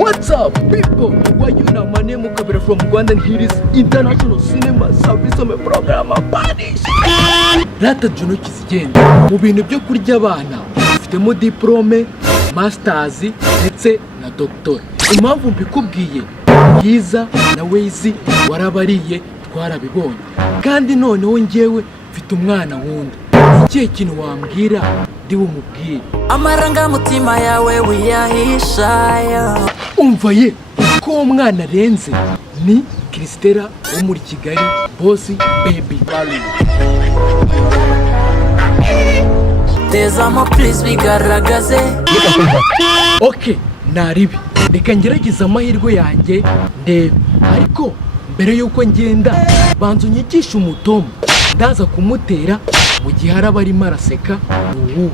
What's up, people? Why you know my name is Kabera from Rwanda and here is International Cinema Service on my program Spanish. Rata Juno Kizigenza mu bintu byo kurya abana ufitemo diplome, masters ndetse na doctor. Impamvu mbikubwiye Bwiza na Wezi warabariye twarabibonye kandi noneho ngewe mfite umwana wundi. Ikihe kintu wambwira ndi bumubwire? Amaranga mutima yawe wiyahishaya. Umva ye ko umwana arenze ni Kristera wo muri Kigali Boss Baby. Tezamo please bigaragaze. Okay, naribi reka ngerageza amahirwe yanjye ndebe, ariko mbere yuko ngenda banza unyigisha umutomo ndaza kumutera mu gihe araba arimo araseka. Uwuhe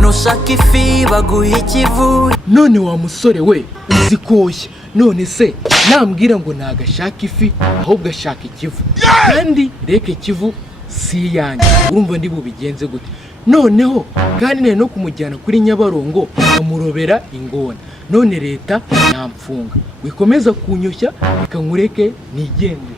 nushaka ifi baguha ikivu. None wa musore we uzi koshya, none se nambwira ngo nagashaka ifi ahubwo ashaka ikivu, kandi reke ikivu si yanjye, urumva ndi bubigenze gute? Noneho kandi nari no kumujyana kuri Nyabarongo amurobera ingona, none leta yamfunga. Wikomeza kunyoshya reka nkureke nigende.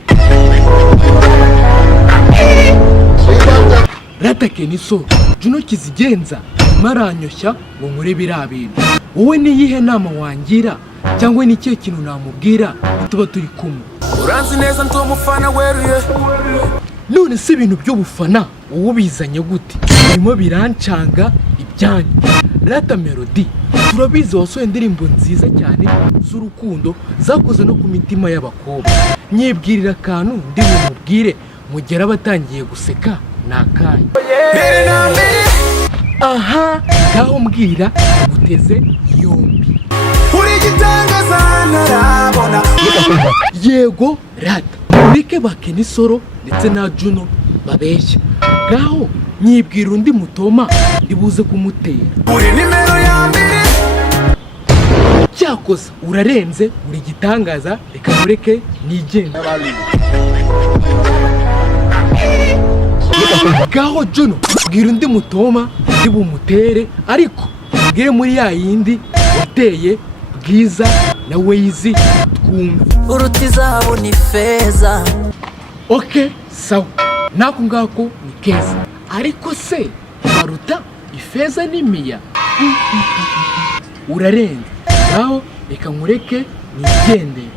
Rata Kenny Sol, Juno Kizigenza maranyoshya ngo nkure biriya bintu. Wowe niyihe nama wangira cyangwa ni ikihe kintu namubwira tuba turi kumwe? Uranzi neza ndi umufana weruye. None se ibintu by'ubufana wowe ubizanye gute? Birimo birancanga ibyanyu. Rata Melody, turabizi wasohoye indirimbo nziza cyane z'urukundo zakoze no ku mitima y'abakobwa. Nyibwirira akantu ndi bumubwire mugera batangiye guseka nakaye. Aha, ngaho mbwira guteze yombi. Uri igitangaza narabona. Yego rata, ureke ba Kenny Sol ndetse na Juno babeshya. Ngaho nyibwira undi mutoma ndibuze kumutera. Uri nimero ya mbere. Cyakoze urarenze, uri igitangaza, reka mureke nigende. Ngaho Juno, bwira undi mutoma ndi bumutere, ariko mbwire muri ya yindi wateye Bwiza na Wezi twumve. Uruti zahabu ni feza. Okay, sawa, nako ngako ni keza, ariko se baruta ifeza n'imiya? Urarenze, ngaho reka nkureke nigendere.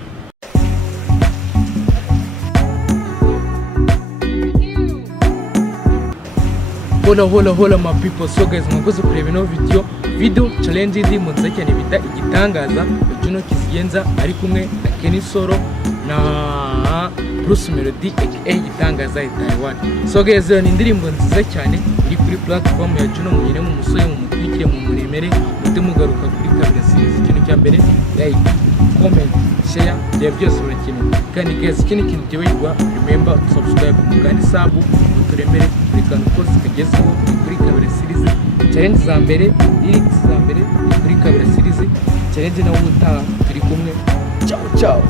Hola my people. So guys, mwakoze kureba ino video challenge ndi munza cyane bita igitangaza. Juno Kizigenza ari kumwe na Kenny Sol na Bruce Melody aka Igitangaza Taiwan. So guys, ni indirimbo nziza cyane iri kuri platform ya Juno. Mugire mu musore mu mutwikire mu muremere mute mugaruka kuri Kabera series. Ikintu cya mbere like, comment, share, bya byose urakeneye. Kandi guys, ikintu kibyibagirwa, remember subscribe kandi sabu uturemere kuri kantu kose kagezeho kuri Kabera series. Challenge za mbere, lyrics za mbere kuri Kabera series. Challenge na utaha turi kumwe. Ciao ciao.